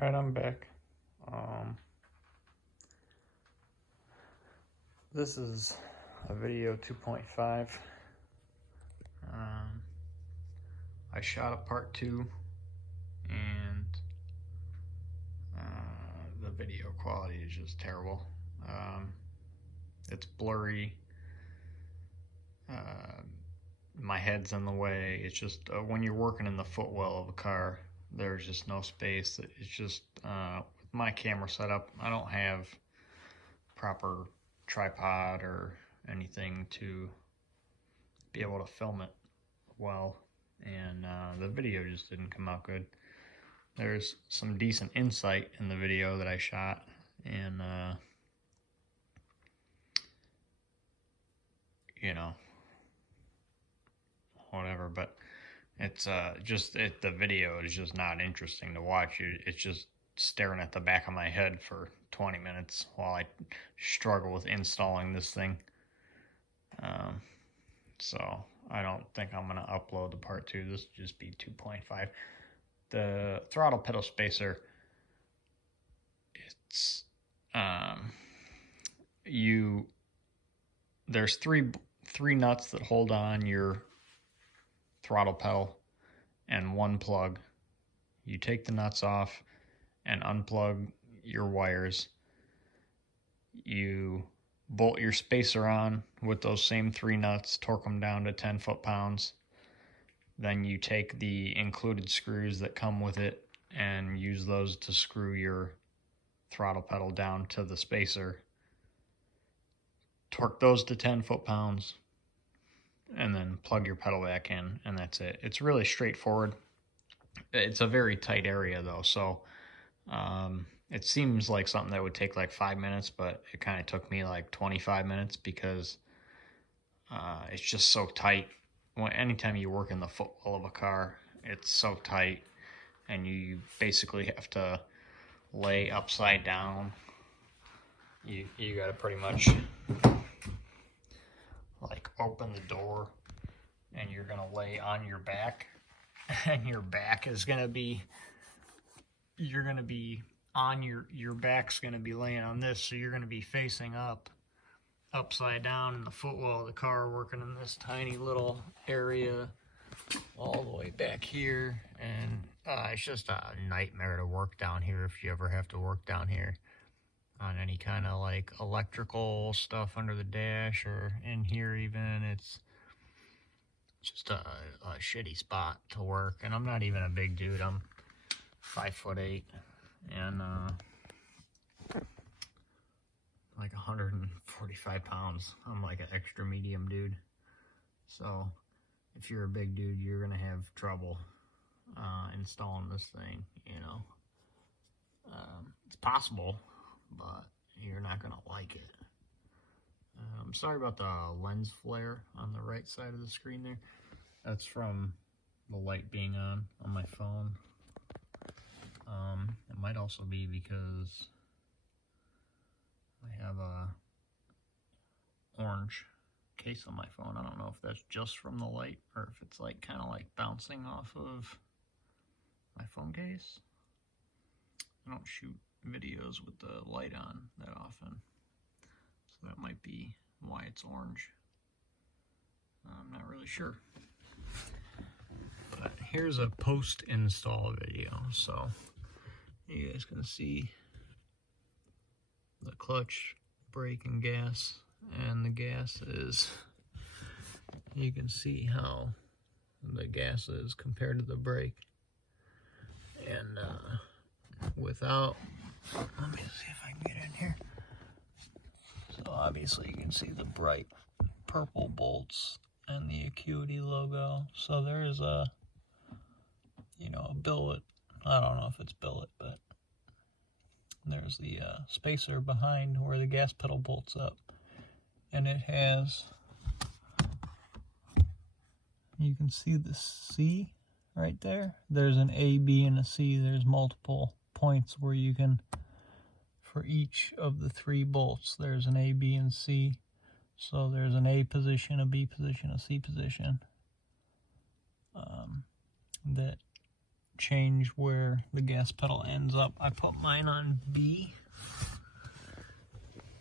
Alright, I'm back. This is a video 2.5. I shot a part 2 and the video quality is just terrible. It's blurry. My head's in the way. It's just when you're working in the footwell of a car, there's just no space. It's just with my camera setup, I don't have proper tripod or anything to be able to film it well, and the video just didn't come out good. There's some decent insight in the video that I shot, and you know, whatever, but it's the video is just not interesting to watch. It's just staring at the back of my head for 20 minutes while I struggle with installing this thing. So I don't think I'm gonna upload the part 2. This will just be 2.5. The throttle pedal spacer, it's there's three nuts that hold on your throttle pedal and one plug. You take the nuts off and unplug your wires. You bolt your spacer on with those same 3 nuts, torque them down to 10 foot-pounds. Then you take the included screws that come with it and use those to screw your throttle pedal down to the spacer. Torque those to 10 foot-pounds and then plug your pedal back in, and that's it. It's really straightforward. It's a very tight area though, so it seems like something that would take like 5 minutes, but it kind of took me like 25 minutes because it's just so tight. Anytime you work in the footwell of a car, it's so tight, and you basically have to lay upside down. You got to pretty much like open the door, and you're gonna lay on your back, and your back is gonna be, you're gonna be on your back's gonna be laying on this, so you're gonna be facing upside down in the footwell of the car, working in this tiny little area all the way back here. And it's just a nightmare to work down here if you ever have to work down here on any kind of like electrical stuff under the dash or in here even. It's just a shitty spot to work. And I'm not even a big dude. I'm 5'8" and like 145 pounds. I'm like an extra medium dude. So if you're a big dude, you're gonna have trouble installing this thing, you know. It's possible, but you're not gonna like it. I'm sorry about the lens flare on the right side of the screen there. That's from the light being on my phone. It might also be because I have a orange case on my phone. I don't know if that's just from the light or if it's like kind of like bouncing off of my phone case. I don't shoot videos with the light on that often, so that might be why it's orange. I'm not really sure. But here's a post-install video, so you guys can see the clutch, brake, and gas. And the gas is, you can see how the gas is compared to the brake. And without, let me see if I can get in here. So obviously you can see the bright purple bolts and the Acuity logo. So there is a, you know, a billet. I don't know if it's billet, but there's the spacer behind where the gas pedal bolts up. And it has, you can see the C right there. There's an A, B, and a C. There's multiple points where you can, for each of the 3 bolts, there's an A, B, and C. So there's an A position, a B position, a C position that change where the gas pedal ends up. I put mine on B,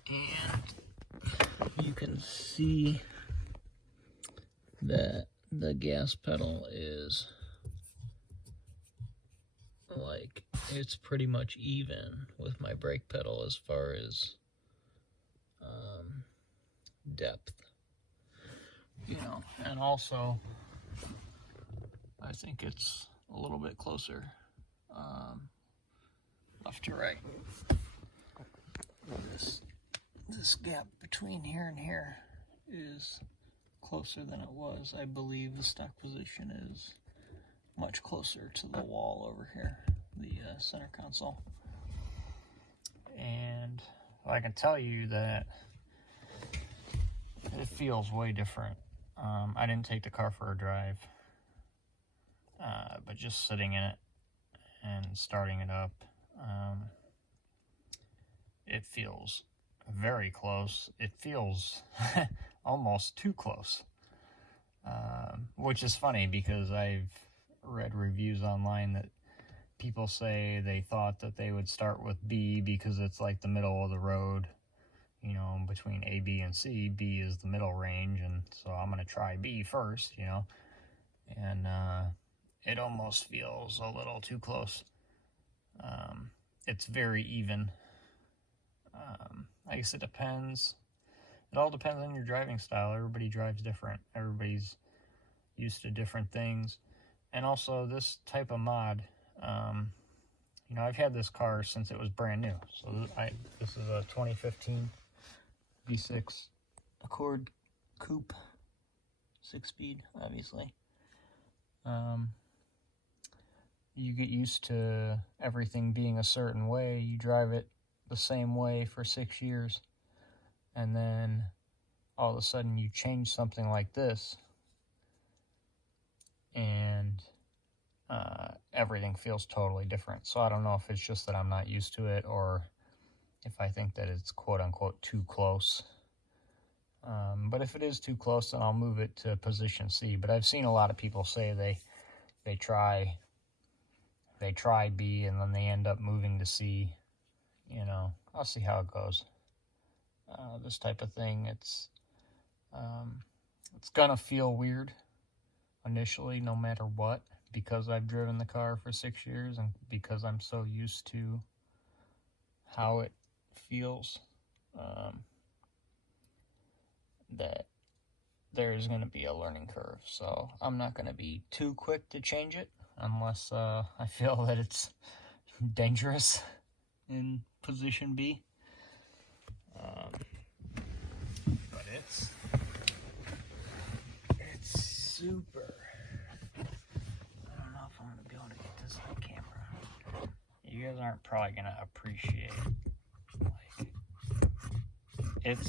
and you can see that the gas pedal is like, it's pretty much even with my brake pedal as far as depth, you know. And also I think it's a little bit closer left to right. This gap between here and here is closer than it was. I believe the stock position is much closer to the wall over here, the center console. And I can tell you that it feels way different. I didn't take the car for a drive, but just sitting in it and starting it up, it feels very close. It feels almost too close, which is funny because I've read reviews online that people say they thought that they would start with B because it's like the middle of the road, you know, between A, B, and C. B is the middle range, and so I'm going to try B first, you know, and it almost feels a little too close. It's very even. I guess it depends. It all depends on your driving style. Everybody drives different. Everybody's used to different things. And also this type of mod, you know, I've had this car since it was brand new. So this is a 2015 V6 Accord Coupe, 6-speed, obviously. You get used to everything being a certain way. You drive it the same way for 6 years, and then all of a sudden you change something like this, and everything feels totally different. So I don't know if it's just that I'm not used to it, or if I think that it's quote-unquote too close. But if it is too close, then I'll move it to position C. But I've seen a lot of people say they try B and then they end up moving to C. You know, I'll see how it goes. This type of thing, it's gonna feel weird initially, no matter what, because I've driven the car for 6 years and because I'm so used to how it feels, that there's going to be a learning curve. So I'm not going to be too quick to change it unless I feel that it's dangerous in position B. But it's super. I don't know if I'm going to be able to get this on camera. You guys aren't probably going to appreciate, like, it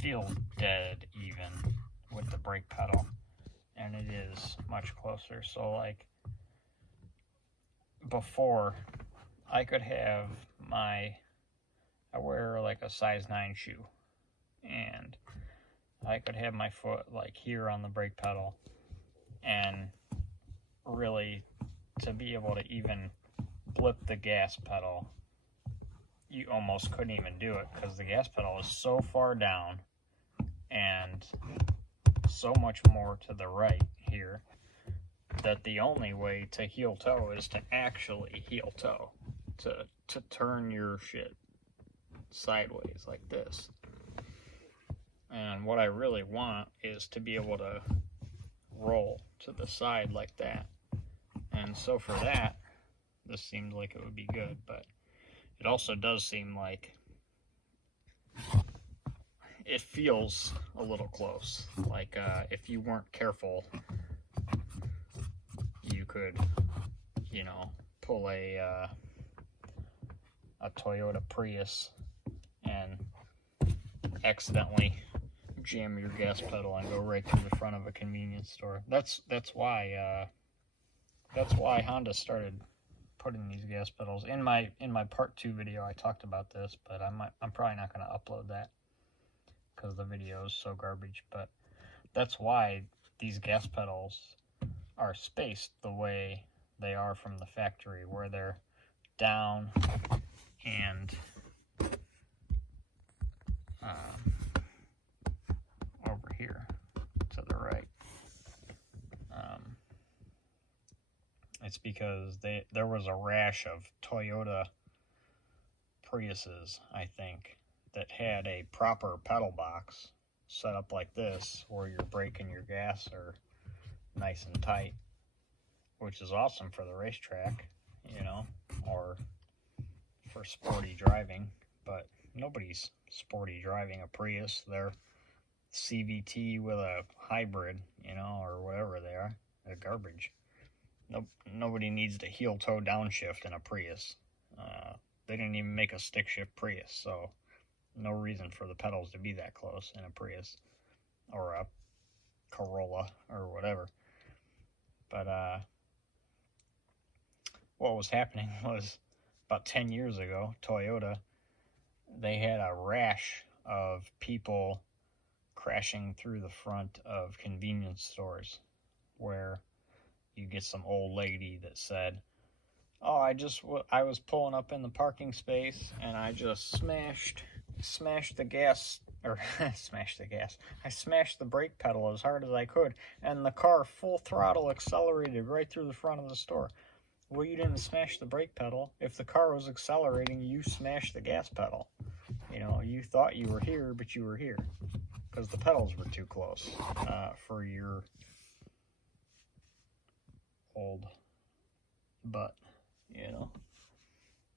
feels dead even with the brake pedal, and it is much closer. So like before, I could have I wear like a size 9 shoe, and I could have my foot like here on the brake pedal, and really to be able to even blip the gas pedal, you almost couldn't even do it because the gas pedal is so far down and so much more to the right here that the only way to heel toe is to actually heel toe, to turn your shit sideways like this. And what I really want is to be able to roll to the side like that. And so for that, this seemed like it would be good, but it also does seem like it feels a little close. Like if you weren't careful, you could, you know, pull a Toyota Prius and accidentally jam your gas pedal and go right to the front of a convenience store. That's why Honda started putting these gas pedals in my part 2 video. I talked about this, but I'm probably not going to upload that because the video is so garbage. But that's why these gas pedals are spaced the way they are from the factory, where they're down and over here to the right. It's because there was a rash of Toyota Priuses, I think, that had a proper pedal box set up like this, where your brake and your gas are nice and tight, which is awesome for the racetrack, you know, or for sporty driving. But nobody's sporty driving a Prius. They're CVT with a hybrid, you know, or whatever they are. They're garbage. Nobody needs to heel-toe downshift in a Prius. They didn't even make a stick-shift Prius, so no reason for the pedals to be that close in a Prius or a Corolla or whatever. But what was happening was, about 10 years ago, Toyota, they had a rash of people crashing through the front of convenience stores, where you get some old lady that said, "Oh, I was pulling up in the parking space and I just smashed the gas, or smashed the gas. I smashed the brake pedal as hard as I could, and the car full throttle accelerated right through the front of the store." Well, you didn't smash the brake pedal. If the car was accelerating, you smashed the gas pedal. You know, you thought you were here, but you were here because the pedals were too close for your old butt, you know.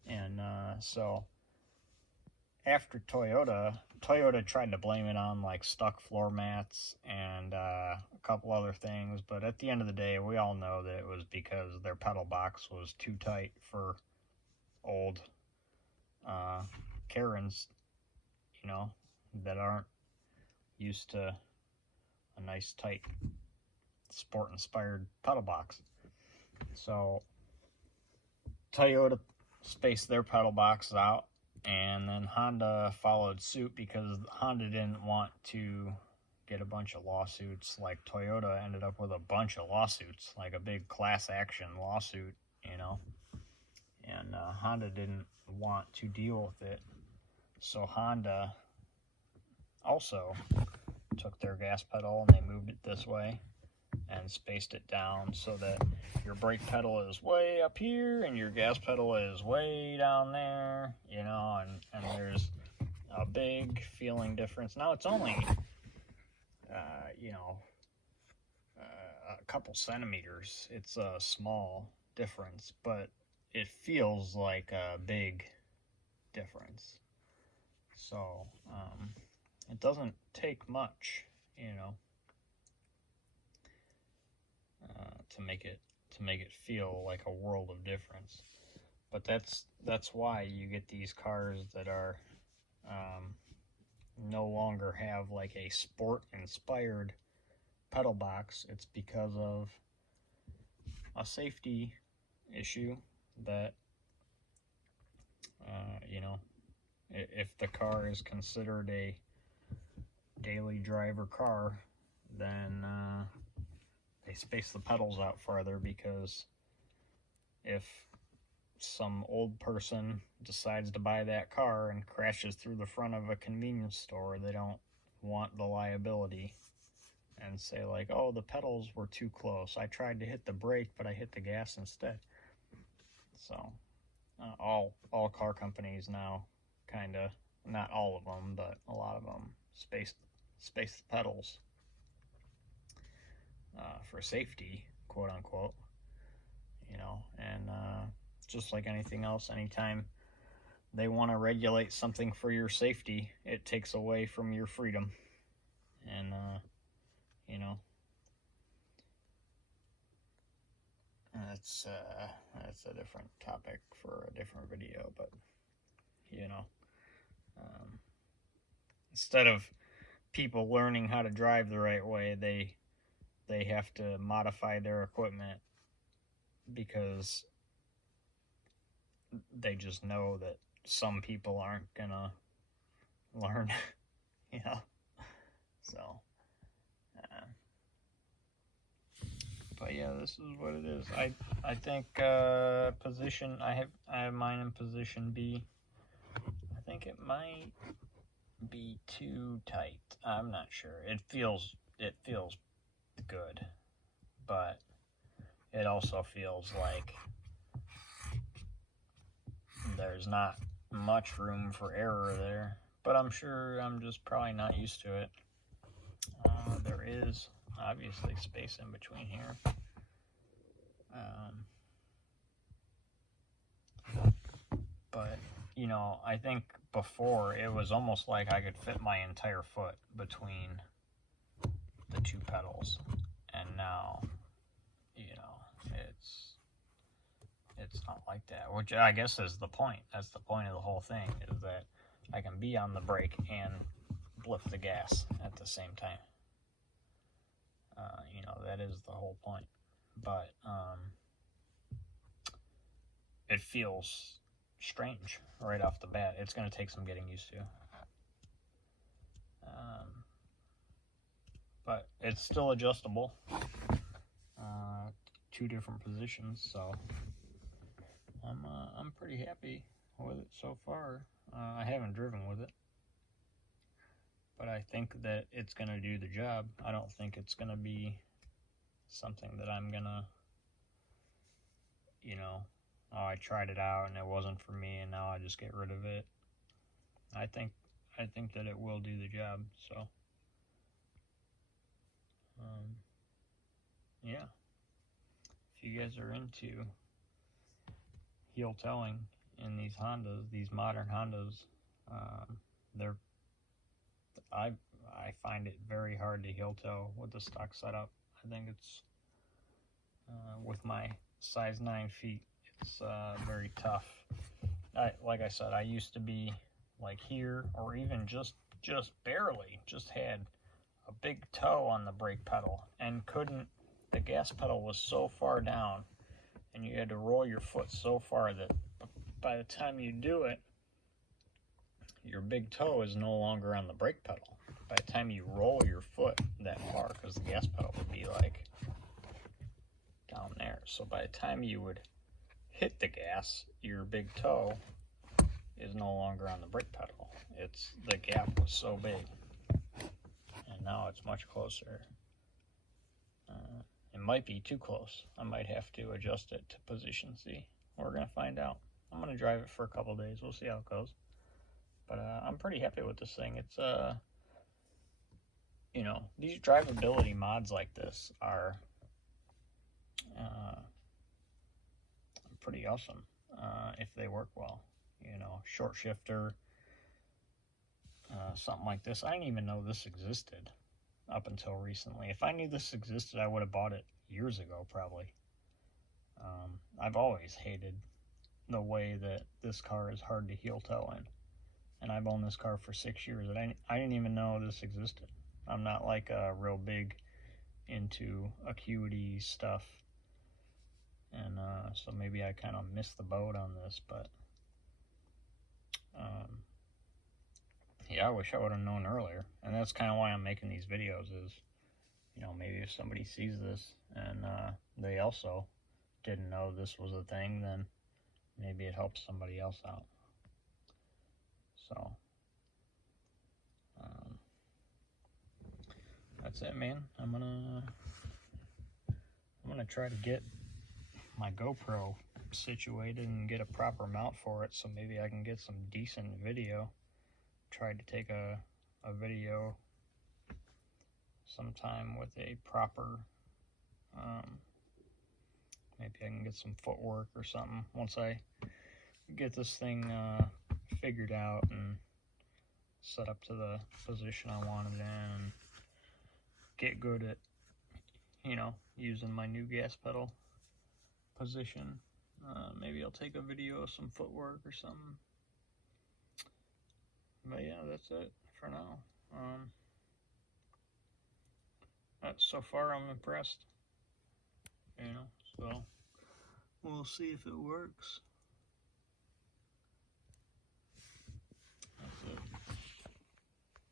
And so after Toyota tried to blame it on like stuck floor mats and a couple other things, but at the end of the day, we all know that it was because their pedal box was too tight for old Karens, you know, that aren't used to a nice tight sport inspired pedal box. So Toyota spaced their pedal boxes out, and then Honda followed suit because Honda didn't want to get a bunch of lawsuits. Like Toyota ended up with a bunch of lawsuits, like a big class action lawsuit, you know, and Honda didn't want to deal with it. So Honda also took their gas pedal and they moved it this way and spaced it down so that your brake pedal is way up here and your gas pedal is way down there, you know, and there's a big feeling difference. Now it's only, you know, a couple centimeters. It's a small difference, but it feels like a big difference. So it doesn't take much, you know, to make it feel like a world of difference. But that's why you get these cars that are no longer have like a sport inspired pedal box. It's because of a safety issue that you know, if the car is considered a daily driver car, then they space the pedals out farther, because if some old person decides to buy that car and crashes through the front of a convenience store, they don't want the liability and say like, "Oh, the pedals were too close. I tried to hit the brake, but I hit the gas instead." So all car companies now, kind of, not all of them, but a lot of them space the pedals for safety, quote unquote, you know. And just like anything else, anytime they want to regulate something for your safety, it takes away from your freedom. And you know, that's a different topic for a different video. But you know, instead of people learning how to drive the right way, they have to modify their equipment because they just know that some people aren't gonna learn, you know. So But yeah, this is what it is. I think position, I have mine in position B. I think it might be too tight. I'm not sure. It feels good, but it also feels like there's not much room for error there. But I'm sure I'm just probably not used to it. There is obviously space in between here. But, you know, I think before it was almost like I could fit my entire foot between the two pedals. And now, you know, it's not like that, which I guess is the point. That's the point of the whole thing, is that I can be on the brake and lift the gas at the same time. You know, that is the whole point. But it feels strange right off the bat. It's going to take some getting used to. But it's still adjustable. Two different positions, so I'm pretty happy with it so far. I haven't driven with it, but I think that it's going to do the job. I don't think it's going to be something that I'm going to, you know, oh, I tried it out and it wasn't for me and now I just get rid of it. I think that it will do the job, so yeah. If you guys are into heel towing in these Hondas, these modern Hondas, I find it very hard to heel tow with the stock setup. I think it's with my size 9 feet, it's very tough. Like I said, I used to be like here, or even just barely, just had a big toe on the brake pedal and couldn't. The gas pedal was so far down, and you had to roll your foot so far that by the time you do it, your big toe is no longer on the brake pedal. By the time you roll your foot that far, because the gas pedal would be like down there, so by the time you would hit the gas, your big toe is no longer on the brake pedal. The gap was so big, and now it's much closer. It might be too close. I might have to adjust it to position C. We're gonna find out. I'm gonna drive it for a couple days. We'll see how it goes. But I'm pretty happy with this thing. It's you know, these drivability mods like this are pretty awesome if they work well. You know, short shifter, something like this. I didn't even know this existed up until recently. If I knew this existed, I would have bought it years ago, probably. I've always hated the way that this car is hard to heel tow in. And I've owned this car for 6 years, and I didn't even know this existed. I'm not like real big into Acuity stuff, and so maybe I kind of missed the boat on this, but yeah, I wish I would have known earlier. And that's kind of why I'm making these videos, is, you know, maybe if somebody sees this and they also didn't know this was a thing, then maybe it helps somebody else out. So that's it, man. I'm gonna try to get my GoPro situated and get a proper mount for it, so maybe I can get some decent video. Tried to take a video sometime with a proper maybe I can get some footwork or something once I get this thing figured out and set up to the position I wanted in, and get good at, you know, using my new gas pedal position. Maybe I'll take a video of some footwork or something. But yeah, that's it for now. So far I'm impressed, you know, so we'll see if it works.